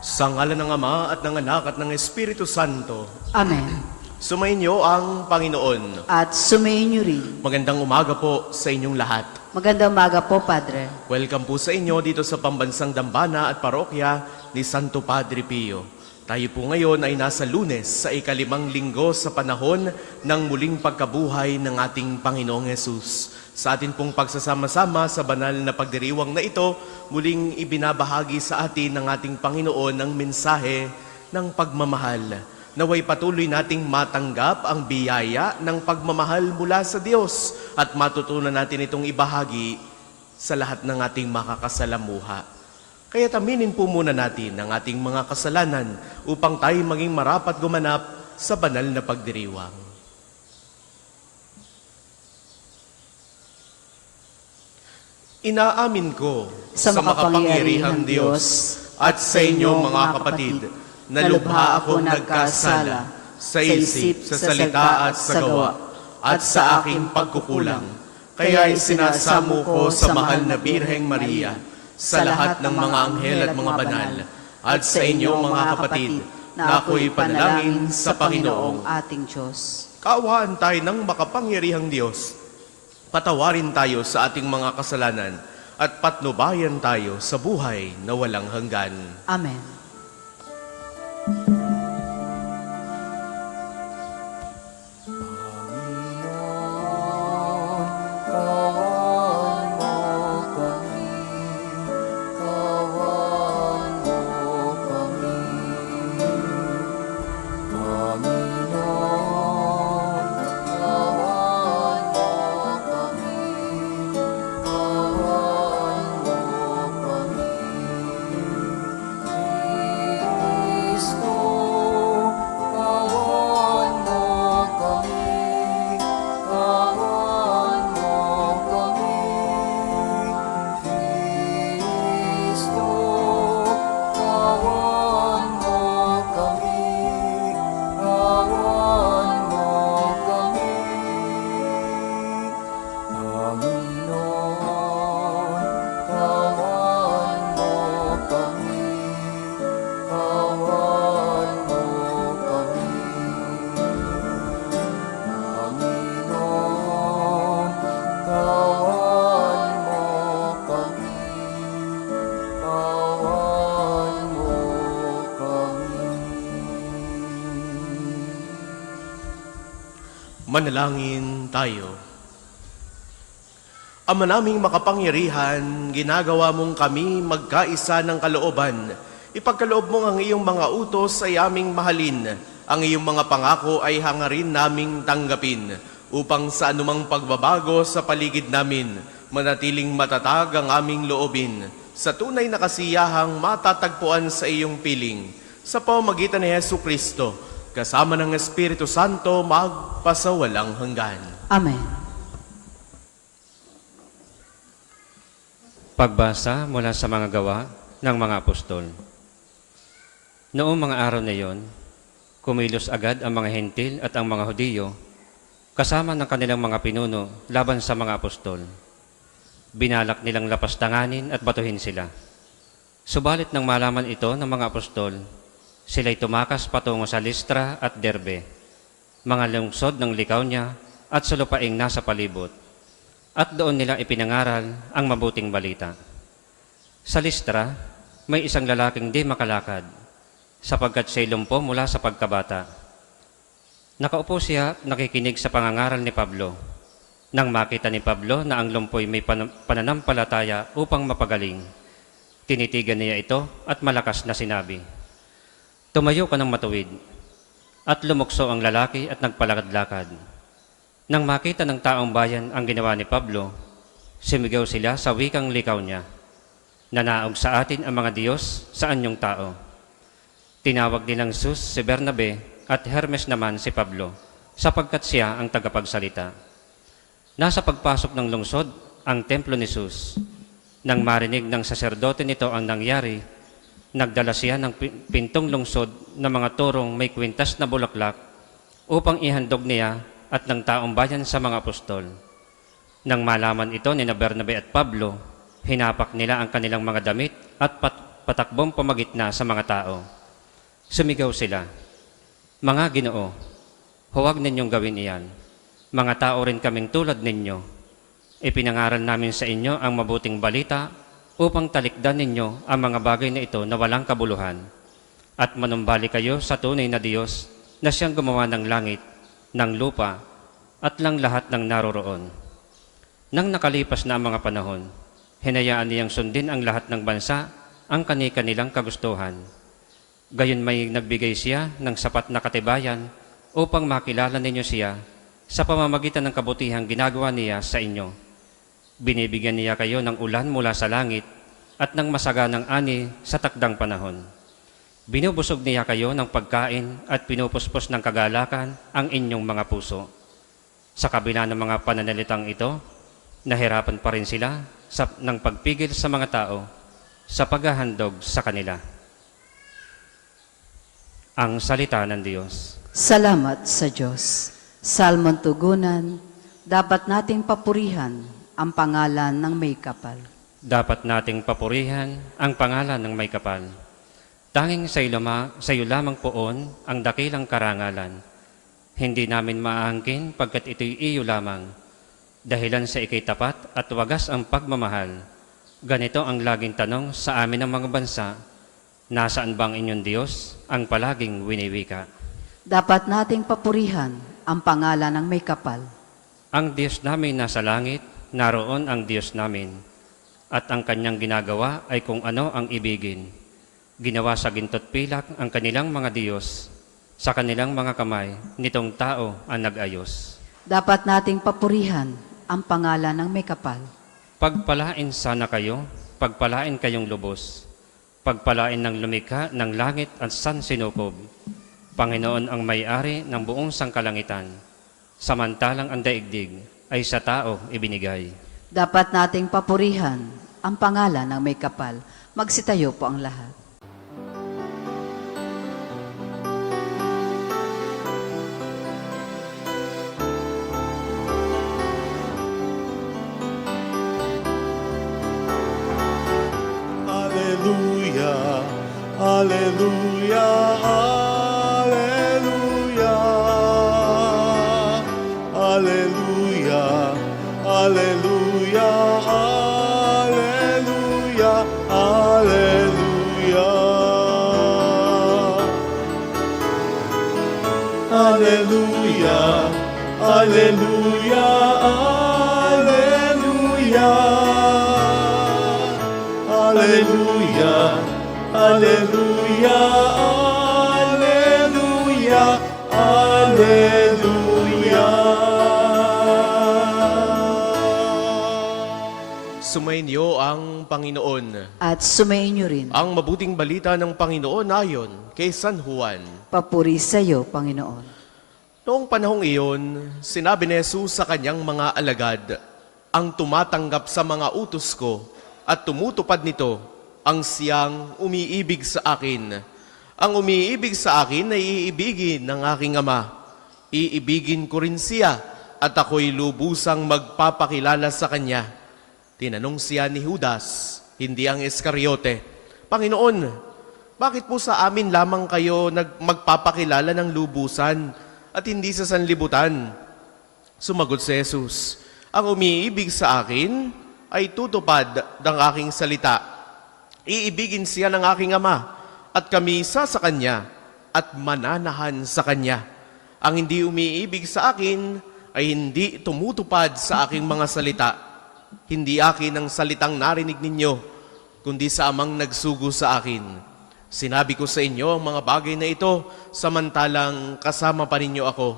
Sa ngalan ng Ama at ng Anak at ng Espiritu Santo. Amen. Sumainyo ang Panginoon. At sumainyo rin. Magandang umaga po sa inyong lahat. Magandang umaga po, Padre. Welcome po sa inyo dito sa Pambansang Dambana at Parokya ni Santo Padre Pio. Tayo po ngayon ay nasa Lunes sa ika-5 linggo sa panahon ng muling pagkabuhay ng ating Panginoong Hesus. Sa atin pong pagsasama-sama sa banal na pagdiriwang na ito, muling ibinabahagi sa atin ng ating Panginoon ang mensahe ng pagmamahal. Naway patuloy nating matanggap ang biyaya ng pagmamahal mula sa Diyos at matutunan natin itong ibahagi sa lahat ng ating makakasalamuha. Kaya aminin po muna natin ang ating mga kasalanan upang tayo maging marapat gumanap sa banal na pagdiriwang. Inaamin ko Sa makapangyarihang Diyos at sa inyo mga kapatid na lubha akong nagkasala sa isip, sa salita at sa gawa at sa aking pagkukulang. Kaya isinasamo ko sa mahal na Birheng Maria, sa lahat ng mga anghel at mga banal, at sa inyo mga kapatid na ako'y panalangin sa Panginoong ating Diyos. Kaawaan tayo ng makapangyarihang Diyos. Patawarin tayo sa ating mga kasalanan at patnubayan tayo sa buhay na walang hanggan. Amen. Manalangin tayo. Ama naming makapangyarihan, ginagawa mong kami magkaisa ng kalooban. Ipagkaloob mong ang iyong mga utos ay aming mahalin. Ang iyong mga pangako ay hangarin naming tanggapin, upang sa anumang pagbabago sa paligid namin, manatiling matatag ang aming loobin. Sa tunay na kasiyahang matatagpuan sa iyong piling, sa pamamagitan ni Jesucristo, kasama ng Espiritu Santo, magpasawalang hanggan. Amen. Pagbasa mula sa mga gawa ng mga apostol. Noong mga araw na iyon, kumilos agad ang mga hentil at ang mga Hudiyo, kasama ng kanilang mga pinuno laban sa mga apostol. Binalak nilang lapastanganin at batuhin sila. Subalit nang malaman ito ng mga apostol, sila'y tumakas patungo sa Listra at Derbe, mga lungsod ng Lycaonia at sa lupaing nasa palibot. At doon nila ipinangaral ang mabuting balita. Sa Listra, may isang lalaking di makalakad, sapagkat siya'y lumpo mula sa pagkabata. Nakaupo siya at nakikinig sa pangangaral ni Pablo. Nang makita ni Pablo na ang lumpo'y may pananampalataya upang mapagaling, tinitigan niya ito at malakas na sinabi, "Tumayo ka ng matuwid." At lumukso ang lalaki at nagpalakad-lakad. Nang makita ng taong bayan ang ginawa ni Pablo, sumigaw sila sa wikang Lycaonia, "Nanaog sa atin ang mga Diyos sa anyong tao." Tinawag nilang Sus si Bernabe at Hermes naman si Pablo, sapagkat siya ang tagapagsalita. Nasa pagpasok ng lungsod ang templo ni Sus. Nang marinig ng saserdote nito ang nangyari, nagdala siya ng pintong lungsod na mga turong may kwintas na bulaklak upang ihandog niya at ng taong bayan sa mga apostol. Nang malaman ito ni Bernabe at Pablo, hinapak nila ang kanilang mga damit at patakbong pumagitna sa mga tao. Sumigaw sila, "Mga Ginoo, huwag ninyong gawin iyan. Mga tao rin kaming tulad ninyo. Ipinangaral namin sa inyo ang mabuting balita upang talikdan ninyo ang mga bagay na ito na walang kabuluhan at manumbali kayo sa tunay na Diyos na siyang gumawa ng langit, ng lupa at lang lahat ng naroroon." Nang nakalipas na ang mga panahon, hinayaan niyang sundin ang lahat ng bansa ang kani-kanilang kagustuhan. Gayon may nagbigay siya ng sapat na katibayan upang makilala ninyo siya sa pamamagitan ng kabutihang ginagawa niya sa inyo. Binibigyan niya kayo ng ulan mula sa langit at ng masaganang ani sa takdang panahon. Binubusog niya kayo ng pagkain at pinupuspos ng kagalakan ang inyong mga puso. Sa kabila ng mga pananalitang ito, nahirapan pa rin sila ng pagpigil sa mga tao sa paghahandog sa kanila. Ang salita ng Diyos. Salamat sa Diyos. Salmon tugunan, dapat nating papurihan ang pangalan ng may kapal. Dapat nating papurihan ang pangalan ng may kapal. Tanging sa iyo lamang poon ang dakilang karangalan. Hindi namin maaangkin pagkat ito'y iyo lamang. Dahilan sa ikay tapat at wagas ang pagmamahal. Ganito ang laging tanong sa amin ng mga bansa, nasaan ba ang inyong Diyos, ang palaging winiwika? Dapat nating papurihan ang pangalan ng may kapal. Ang Diyos namin nasa langit, naroon ang Diyos namin. At ang kanyang ginagawa ay kung ano ang ibigin. Ginawa sa ginto't pilak ang kanilang mga Diyos. Sa kanilang mga kamay, nitong tao ang nag-ayos. Dapat nating papurihan ang pangalan ng may kapal. Pagpalain sana kayo, pagpalain kayong lubos. Pagpalain ng lumikha ng langit at sansinukob. Panginoon ang may-ari ng buong sangkalangitan. Samantalang ang daigdig ay sa tao ibinigay. Dapat nating papurihan ang pangalan ng may kapal. Magsitayo po ang lahat. Aleluya, aleluya, aleluya, aleluya, aleluya, aleluya, aleluya, aleluya, aleluya, aleluya. Aleluya, aleluya, aleluya. Sumainyo ang Panginoon. At sumainyo rin. Ang mabuting balita ng Panginoon ayon kay San Juan. Papuri sa iyo, Panginoon. Noong panahong iyon, sinabi ni Jesus sa kanyang mga alagad, "Ang tumatanggap sa mga utos ko at tumutupad nito, ang siyang umiibig sa akin. Ang umiibig sa akin ay iibigin ng aking Ama. Iibigin ko rin siya at ako'y lubusang magpapakilala sa kanya." Tinanong siya ni Judas, hindi ang Iscariote, "Panginoon, bakit po sa amin lamang kayo magpapakilala ng lubusan at hindi sa sanlibutan?" Sumagot si Jesus, "Ang umiibig sa akin ay tutupad ng aking salita. Iibigin siya ng aking Ama, at kami isa sa Kanya, at mananahan sa Kanya. Ang hindi umiibig sa akin ay hindi tumutupad sa aking mga salita. Hindi akin ang salitang narinig ninyo, kundi sa Amang nagsugo sa akin. Sinabi ko sa inyo ang mga bagay na ito, samantalang kasama pa ninyo ako.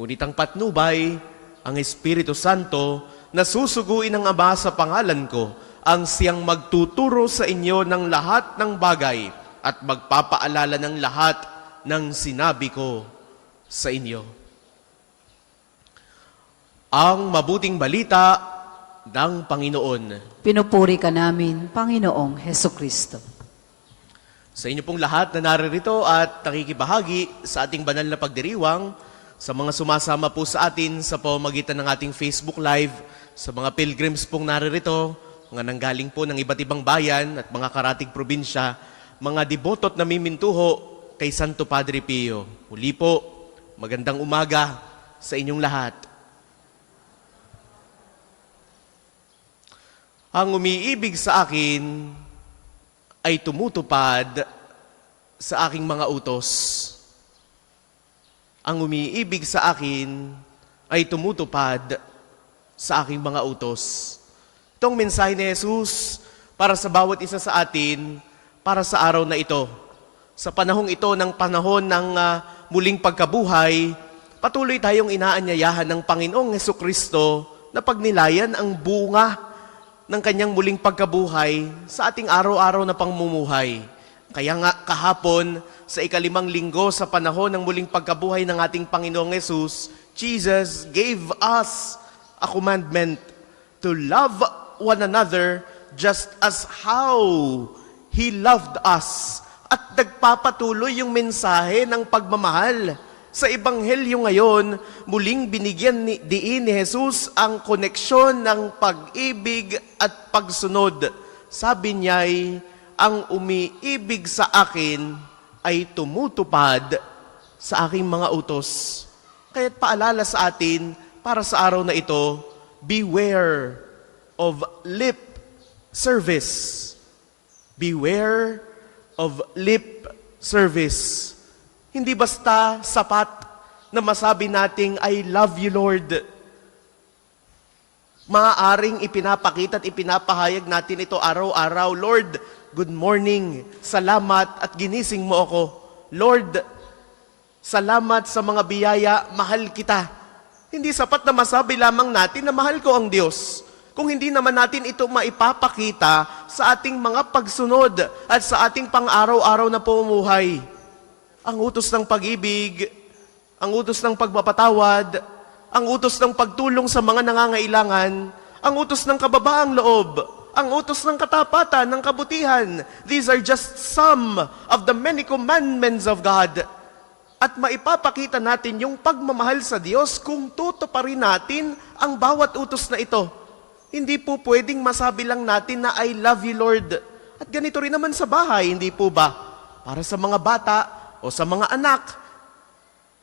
Ngunit ang patnubay, ang Espiritu Santo, na susuguin ng Ama sa pangalan ko, ang siyang magtuturo sa inyo ng lahat ng bagay at magpapaalala ng lahat ng sinabi ko sa inyo." Ang mabuting balita ng Panginoon. Pinupuri ka namin, Panginoong Hesukristo. Sa inyo pong lahat na naririto at nakikibahagi sa ating banal na pagdiriwang, sa mga sumasama po sa atin sa pamamagitan ng ating Facebook Live, sa mga pilgrims pong naririto, mga nanggaling po ng iba't ibang bayan at mga karatig probinsya, mga deboto't namimintuho kay Santo Padre Pio. Muli po, magandang umaga sa inyong lahat. Ang umiibig sa akin ay tumutupad sa aking mga utos. Ang umiibig sa akin ay tumutupad sa aking mga utos. Itong mensahe ni Jesus para sa bawat isa sa atin, para sa araw na ito. Sa panahong ito ng panahon ng muling pagkabuhay, patuloy tayong inaanyayahan ng Panginoong Hesukristo na pagnilayan ang bunga ng kanyang muling pagkabuhay sa ating araw-araw na pamumuhay. Kaya nga kahapon, sa ikalimang linggo sa panahon ng muling pagkabuhay ng ating Panginoong Hesus, Jesus gave us a commandment to love one another just as how He loved us. At nagpapatuloy yung mensahe ng pagmamahal. Sa Ebanghelyo ngayon, muling binigyan diin ni Jesus ang koneksyon ng pag-ibig at pagsunod. Sabi niya'y, ang umiibig sa akin ay tumutupad sa aking mga utos. Kaya't paalala sa atin, para sa araw na ito, beware of lip service. Beware of lip service. Hindi basta sapat na masabi nating, I love you, Lord. Maaaring ipinapakita at ipinapahayag natin ito araw-araw. Lord, good morning, salamat at ginising mo ako. Lord, salamat sa mga biyaya, mahal kita. Hindi sapat na masabi lamang natin na mahal ko ang Diyos. Kung hindi naman natin ito maipapakita sa ating mga pagsunod at sa ating pang-araw-araw na pamumuhay. Ang utos ng pag-ibig, ang utos ng pagpapatawad, ang utos ng pagtulong sa mga nangangailangan, ang utos ng kababaang loob, ang utos ng katapatan, ng kabutihan. These are just some of the many commandments of God. At maipapakita natin yung pagmamahal sa Diyos kung tutuparin natin ang bawat utos na ito. Hindi po pwedeng masabi lang natin na I love you, Lord. At ganito rin naman sa bahay, hindi po ba? Para sa mga bata o sa mga anak,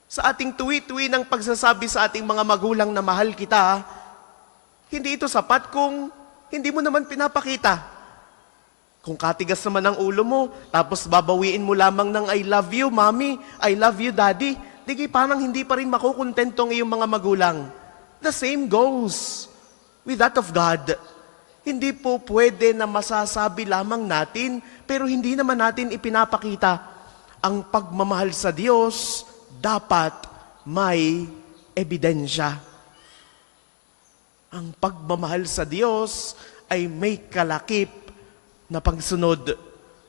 sa ating tuwi-tuwi ng pagsasabi sa ating mga magulang na mahal kita, hindi ito sapat kung hindi mo naman pinapakita. Kung katigas naman ang ulo mo, tapos babawiin mo lamang ng I love you, mommy, I love you, daddy, di parang hindi pa rin makukontento ang iyong mga magulang. The same goes with that of God. Hindi po pwede na masasabi lamang natin, pero hindi naman natin ipinapakita. Ang pagmamahal sa Diyos dapat may ebidensya. Ang pagmamahal sa Diyos ay may kalakip na pagsunod.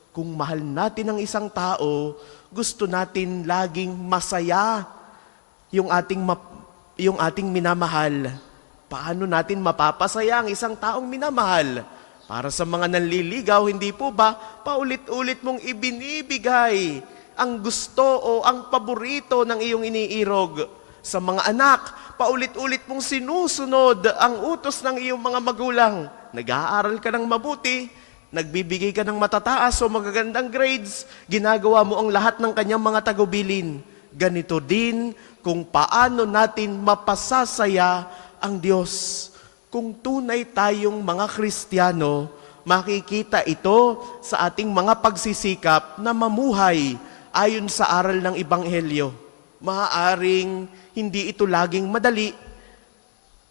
Kung mahal natin ang isang tao, gusto natin laging masaya yung ating minamahal. Paano natin mapapasaya ang isang taong minamahal? Para sa mga nanliligaw, hindi po ba paulit-ulit mong ibinibigay ang gusto o ang paborito ng iyong iniirog? Sa mga anak, paulit-ulit mong sinusunod ang utos ng iyong mga magulang. Nag-aaral ka ng mabuti, nagbibigay ka ng matataas o magagandang grades, ginagawa mo ang lahat ng kanyang mga tagubilin. Ganito din kung paano natin mapasasaya ang Diyos. Kung tunay tayong mga Kristiyano, makikita ito sa ating mga pagsisikap na mamuhay ayon sa aral ng Ebanghelyo. Maaaring hindi ito laging madali.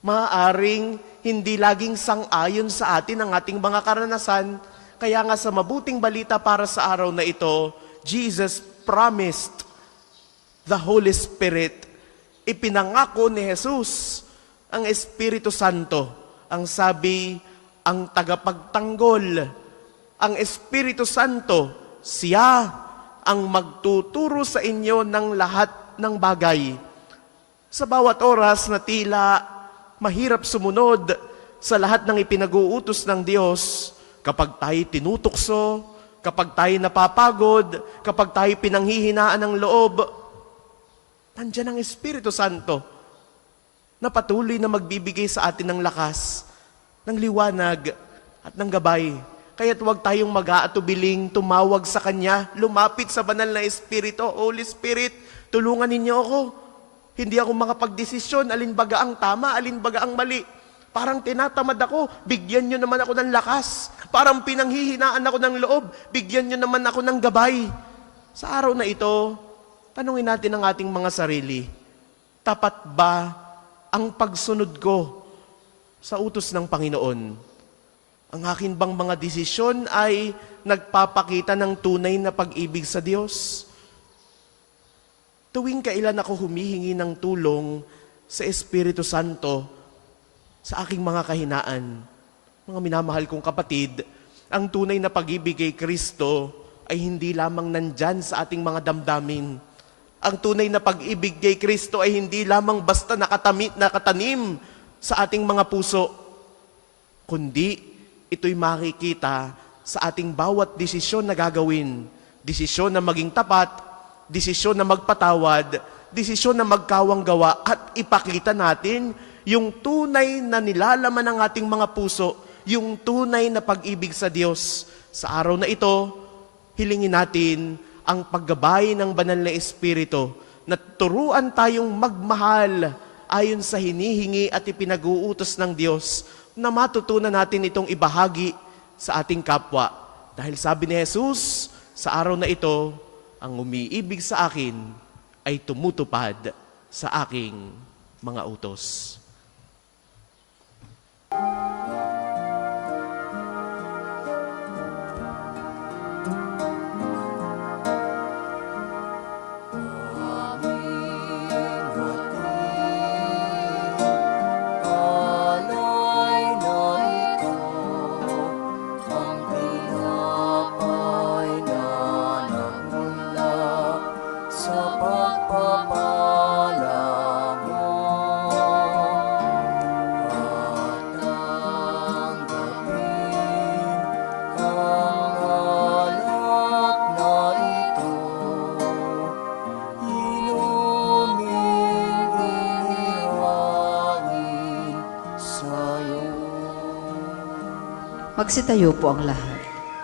Maaaring hindi laging sang-ayon sa atin ang ating mga karanasan. Kaya nga sa mabuting balita para sa araw na ito, Jesus promised the Holy Spirit. Ipinangako ni Jesus ang Espiritu Santo. Ang sabi, ang tagapagtanggol, ang Espiritu Santo, siya ang magtuturo sa inyo ng lahat ng bagay. Sa bawat oras na tila mahirap sumunod sa lahat ng ipinag-uutos ng Diyos, kapag tayo tinutukso, kapag tayo napapagod, kapag tayo pinanghihinaan ng loob, nandiyan ang Espiritu Santo na patuloy na magbibigay sa atin ng lakas, ng liwanag, at ng gabay. Kaya't huwag tayong mag-aatubiling tumawag sa Kanya, lumapit sa banal na Espiritu. Holy Spirit, tulungan ninyo ako. Hindi ako makapagdesisyon, alin baga ang tama, alin baga ang mali. Parang tinatamad ako, bigyan nyo naman ako ng lakas. Parang pinanghihinaan ako ng loob, bigyan nyo naman ako ng gabay. Sa araw na ito, tanungin natin ang ating mga sarili. Tapat ba ang pagsunod ko sa utos ng Panginoon? Ang akin bang mga desisyon ay nagpapakita ng tunay na pag-ibig sa Diyos? Tuwing kailan ako humihingi ng tulong sa Espiritu Santo sa aking mga kahinaan, mga minamahal kong kapatid, ang tunay na pag-ibig kay Kristo ay hindi lamang nandyan sa ating mga damdamin. Ang tunay na pag-ibig kay Kristo ay hindi lamang basta nakatanim sa ating mga puso, kundi ito'y makikita sa ating bawat desisyon na gagawin. Desisyon na maging tapat, desisyon na magpatawad, desisyon na magkawang gawa at ipakita natin yung tunay na nilalaman ng ating mga puso, yung tunay na pag-ibig sa Diyos. Sa araw na ito, hilingin natin ang paggabay ng banal na Espiritu na turuan tayong magmahal ayon sa hinihingi at ipinag-uutos ng Diyos, na matutunan natin itong ibahagi sa ating kapwa. Dahil sabi ni Jesus, sa araw na ito, ang umiibig sa akin ay tumutupad sa aking mga utos. Magsitayo po ang lahat.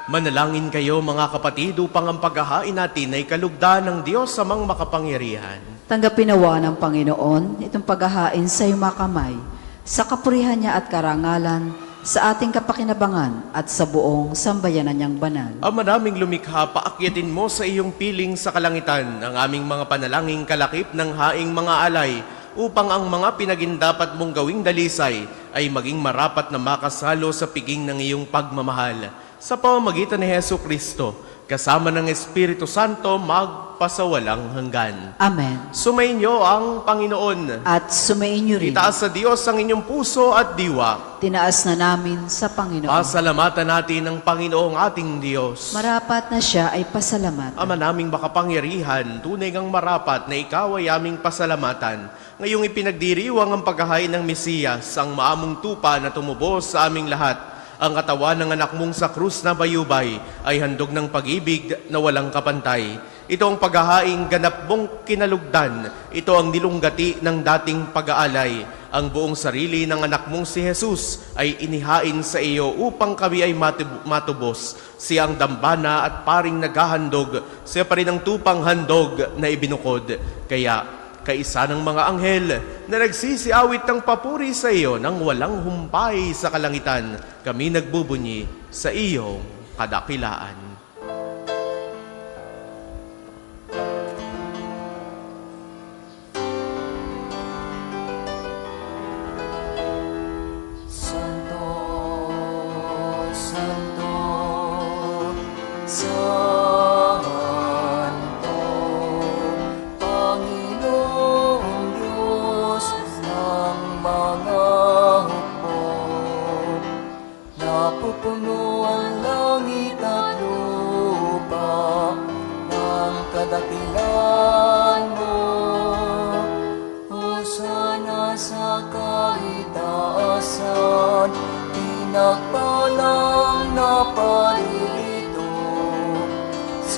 Manalangin kayo mga kapatid upang ang paghahain natin ay kalugdan ng Diyos amang makapangyarihan. Tanggapin nawa ng Panginoon itong paghahain sa iyong mga kamay, sa kapurihan niya at karangalan, sa ating kapakinabangan at sa buong sambayanan niyang banal. Ama naming lumikha, paakyatin mo sa iyong piling sa kalangitan ang aming mga panalangin kalakip ng haing mga alay, upang ang mga pinagindapat mong gawing dalisay ay maging marapat na makasalo sa piging ng iyong pagmamahal. Sa pamamagitan ni Hesu Kristo, kasama ng Espiritu Santo, magpasawalang hanggan. Amen. Sumainyo ang Panginoon. At sumainyo rin. Itaas sa Diyos ang inyong puso at diwa. Tinaas na namin sa Panginoon. Pasalamatan natin ang Panginoong ating Diyos. Marapat na siya ay pasalamat. Ama naming makapangyarihan, tunay ngang marapat na ikaw ay aming pasalamatan. Ngayong ipinagdiriwang ang paghahain ng Mesiyas, ang maamong tupa na tumubos sa aming lahat. Ang katawan ng anak mong sa krus na bayubay ay handog ng pag-ibig na walang kapantay. Ito ang paghahaing ganap mong kinalugdan. Ito ang nilunggati ng dating pag-aalay. Ang buong sarili ng anak mong si Jesus ay inihain sa iyo upang kami ay matubos. Siya ang dambana at paring naghahandog. Siya pa rin ang tupang handog na ibinukod. Kaya kaisa ng mga anghel na nagsisiawit ng papuri sa iyo nang walang humpay sa kalangitan, kami nagbubunyi sa iyong kadakilaan.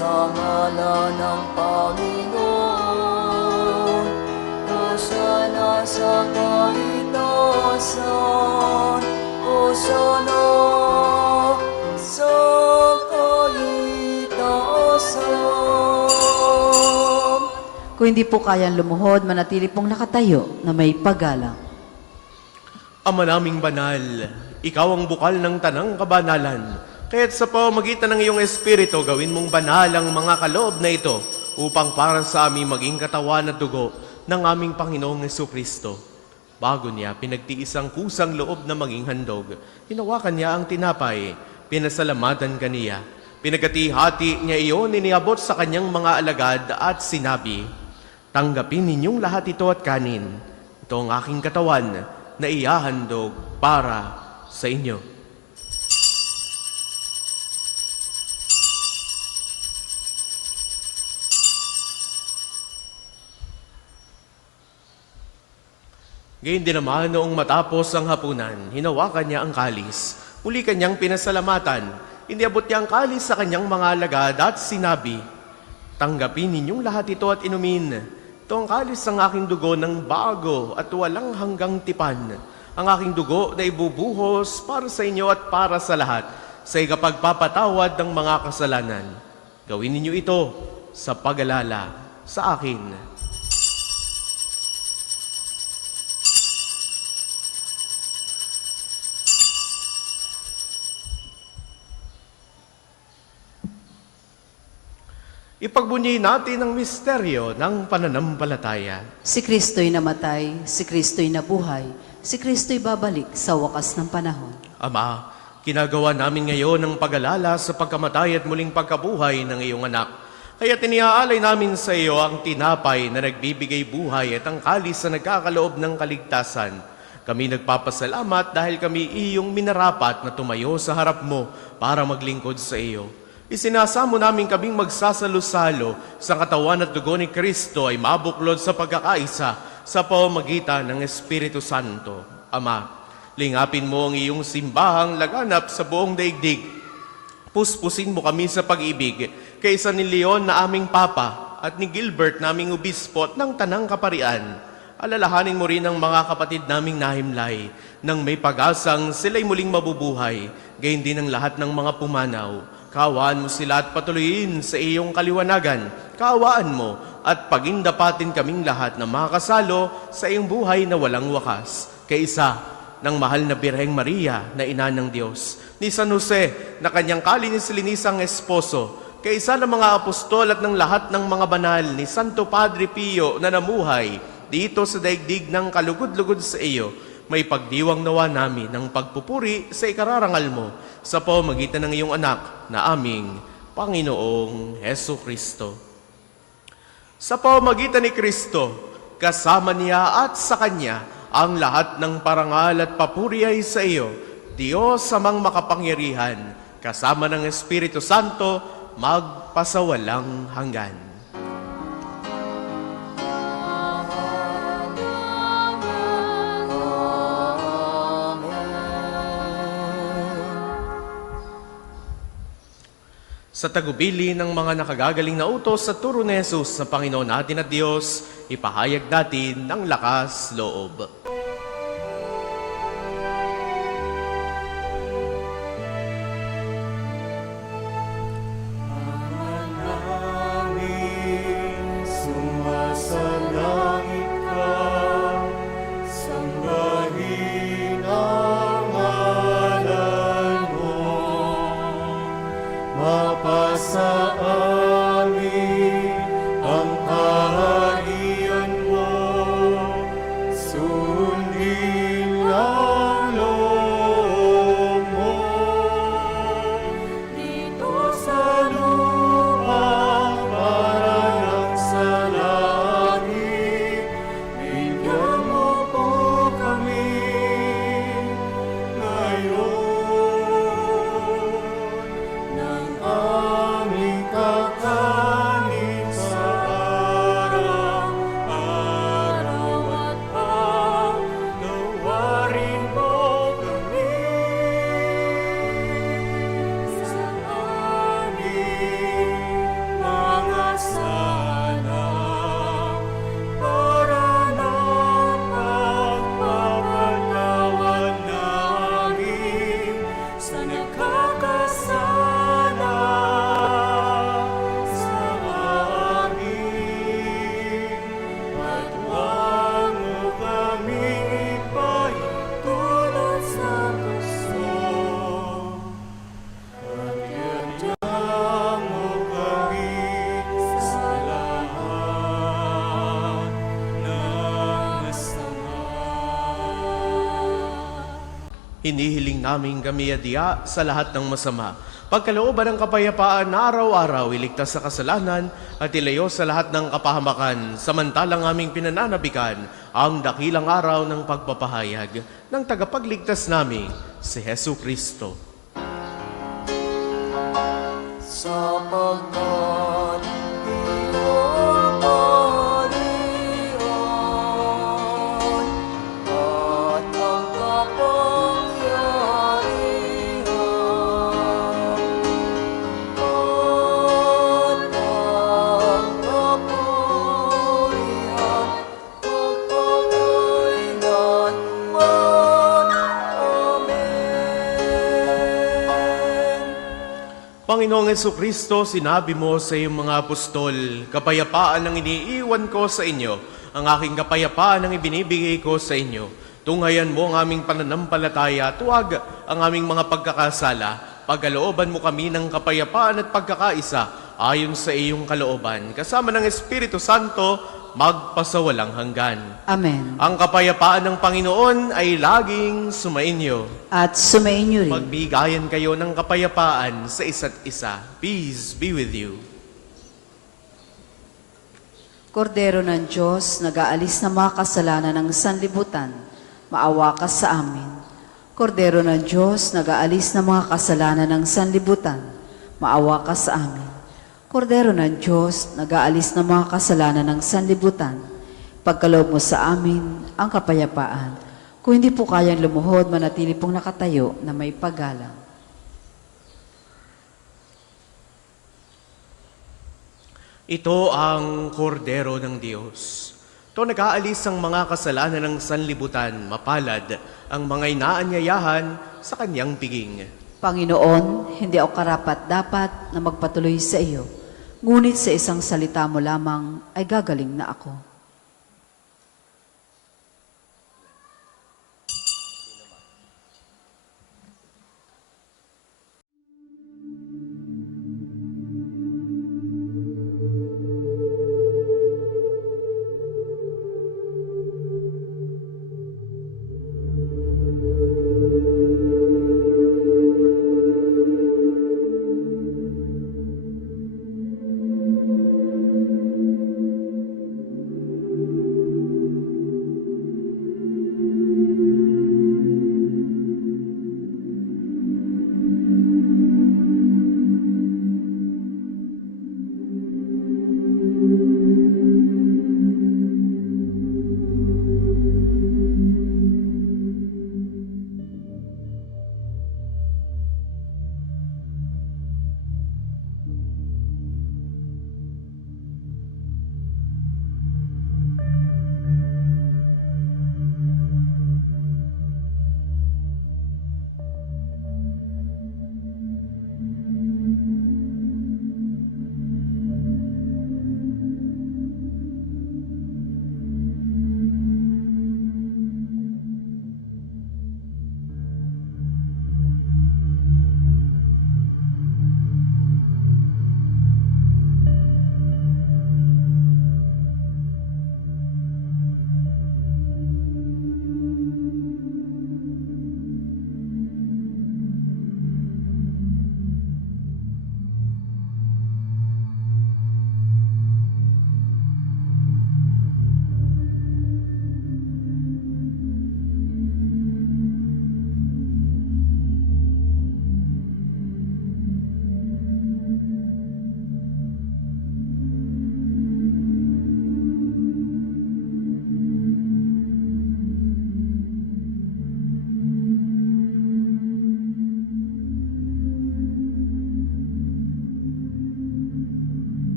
Sa ngalan ng Panginoon, Hosana sa kaitaasan, Hosana Kung hindi po kayang lumuhod, manatili pong nakatayo na may paggalang. Ama naming banal, ikaw ang bukal ng tanang kabanalan. Kaya't sa pamamagitan ng iyong Espiritu, gawin mong banal ang mga kaloob na ito upang para sa aming maging katawan at dugo ng aming Panginoong Jesucristo. Bago niya pinagtiis ang kusang loob na maging handog, hinawakan niya ang tinapay, pinasalamatan kaniya. Pinagati-hati niya iyon, iniabot sa kanyang mga alagad at sinabi, "Tanggapin ninyong lahat ito at kanin. Ito ang aking katawan na ihahandog para sa inyo." Gayun din naman noong matapos ang hapunan, hinawakan niya ang kalis. Muli kanyang pinasalamatan. Iniabot niya ang kalis sa kanyang mga alagad at sinabi, "Tanggapin ninyong lahat ito at inumin. Ito ang kalis ng aking dugo ng bago at walang hanggang tipan. Ang aking dugo na ibubuhos para sa inyo at para sa lahat sa ikapagpapatawad ng mga kasalanan. Gawin ninyo ito sa pag-alala sa akin." Ipagbunyi natin ang misteryo ng pananampalataya. Si Kristo'y namatay, si Kristo'y nabuhay, si Kristo'y babalik sa wakas ng panahon. Ama, ginagawa namin ngayon ang pag-alala sa pagkamatay at muling pagkabuhay ng iyong anak. Kaya tiniaalay namin sa iyo ang tinapay na nagbibigay buhay at ang kalis na nagkakaloob ng kaligtasan. Kami nagpapasalamat dahil kami iyong minarapat na tumayo sa harap mo para maglingkod sa iyo. Isinasamo namin kaming magsasalo-salo sa katawan at dugo ni Kristo ay mabuklod sa pagkakaisa sa pamamagitan ng Espiritu Santo. Ama, lingapin mo ang iyong simbahang laganap sa buong daigdig. Puspusin mo kami sa pag-ibig kaysa ni Leon na aming Papa at ni Gilbert naming Obispo ng Tanang Kaparian. Alalahanin mo rin ang mga kapatid naming nahimlay nang may pag-asang sila'y muling mabubuhay, gayon din ang lahat ng mga pumanaw. Kaawaan mo sila at patuloyin sa iyong kaliwanagan. Kaawaan mo at pagindapatin kaming lahat na makasalo sa iyong buhay na walang wakas. Kaisa ng mahal na Birheng Maria na ina ng Diyos, ni San Jose na kanyang kalinis-linisang esposo, kaisa ng mga apostol at ng lahat ng mga banal ni Santo Padre Pio na namuhay dito sa daigdig ng kalugod-lugod sa iyo, may pagdiwang nawa namin ng pagpupuri sa ikararangal mo sa pamamagitan ng iyong anak na aming Panginoong Jesucristo. Sa pamamagitan ni Kristo, kasama niya at sa Kanya, ang lahat ng parangal at papuri ay sa iyo, Diyos amang makapangyarihan, kasama ng Espiritu Santo, magpasawalang hanggan. Sa tagubili ng mga nakagagaling na utos sa turo ni Jesus na Panginoon natin at Diyos, ipahayag natin ng lakas loob. Sumasalangit ka, sambahin ang ngalan mo. Mapasa amin ang kaharian mo, Hinihiling namin kami adya sa lahat ng masama. Pagkalooban ng kapayapaan na araw-araw, iligtas sa kasalanan at ilayo sa lahat ng kapahamakan, samantalang aming pinananabikan ang dakilang araw ng pagpapahayag ng tagapagligtas namin, si Hesu Kristo. Sapagkat iyong kaharian at ang kapangyarihan at ang kapurihan magpakailanman. Amen. Panginoong Jesucristo, sinabi mo sa iyong mga apostol, kapayapaan ang iniiwan ko sa inyo, ang aking kapayapaan ang ibinibigay ko sa inyo. Tunghayan mo ang aming pananampalataya, tuwag ang aming mga pagkakasala, pagkalooban mo kami ng kapayapaan at pagkakaisa ayon sa iyong kalooban. Kasama ng Espiritu Santo, magpasawalang hanggan. Amen. Ang kapayapaan ng Panginoon ay laging sumainyo. At sumainyo rin. Magbigayan kayo ng kapayapaan sa isa't isa. Peace be with you. Kordero ng Diyos, nag-aalis ng mga kasalanan ng sanlibutan, maawa ka sa amin. Kordero ng Diyos, nag-aalis ng mga kasalanan ng sanlibutan, maawa ka sa amin. Kordero ng Diyos, nag-aalis ng mga kasalanan ng sanlibutan, pagkaloob mo sa amin ang kapayapaan. Kung hindi po kayang lumuhod, manatili pong nakatayo na may paggalang. Ito ang kordero ng Diyos. Ito nag-aalis ang mga kasalanan ng sanlibutan, mapalad ang mga inaanyayahan sa kanyang piging. Panginoon, hindi ako karapat-dapat na magpatuloy sa iyo, ngunit sa isang salita mo lamang ay gagaling na ako.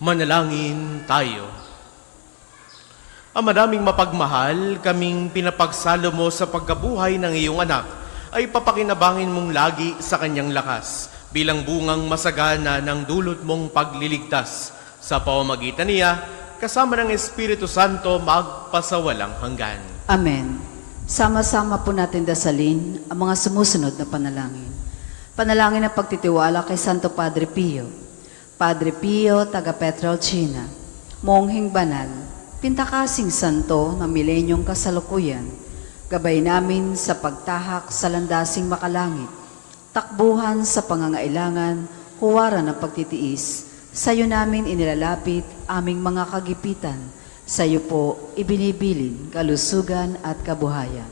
Manalangin tayo. Ama naming mapagmahal, kaming pinapagsalo mo sa pagkabuhay ng iyong anak, ay papakinabangin mong lagi sa kanyang lakas, bilang bungang masagana ng dulot mong pagliligtas. Sa pamamagitan niya, kasama ng Espiritu Santo, magpasawalang hanggan. Amen. Sama-sama po natin dasalin ang mga sumusunod na panalangin. Panalangin ng pagtitiwala kay Santo Padre Pio. Padre Pio, taga Petrolcina, mongheng banal, pintakasing santo ng milenyong kasalukuyan, gabay namin sa pagtahak sa landasing makalangit, takbuhan sa pangangailangan, huwaran ng pagtitiis, sa iyo namin inilalapit aming mga kagipitan, sa iyo po ibinibilin kalusugan at kabuhayan.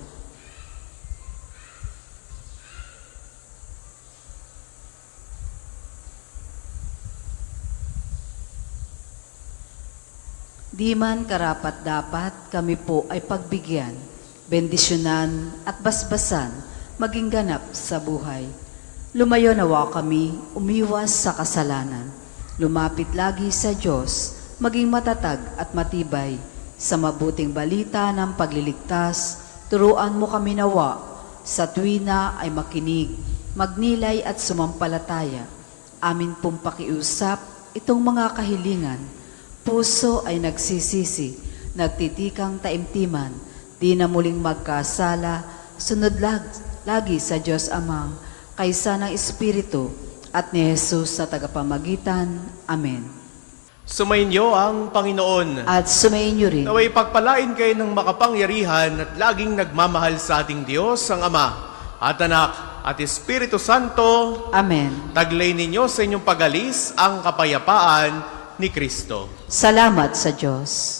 Di man karapat-dapat kami po ay pagbigyan, bendisyonan at basbasan, maging ganap sa buhay. Lumayo nawa kami, umiwas sa kasalanan. Lumapit lagi sa Diyos, maging matatag at matibay. Sa mabuting balita ng pagliligtas, turuan mo kami nawa. Sa tuwina ay makinig, magnilay at sumampalataya. Amin pong pakiusap itong mga kahilingan. Puso ay nagsisisi, nagtitikang taimtiman, di na muling magkasala, sunod lagi sa Diyos Amang, kaysa ng Espiritu at ni Jesus sa tagapamagitan. Amen. Sumainyo ang Panginoon. At sumainyo rin. Naway pagpalain kayo ng makapangyarihan at laging nagmamahal sa ating Diyos, ang Ama, at Anak, at Espiritu Santo. Amen. Taglay ninyo sa inyong pag-alis ang kapayapaan ni Kristo. Salamat sa Diyos.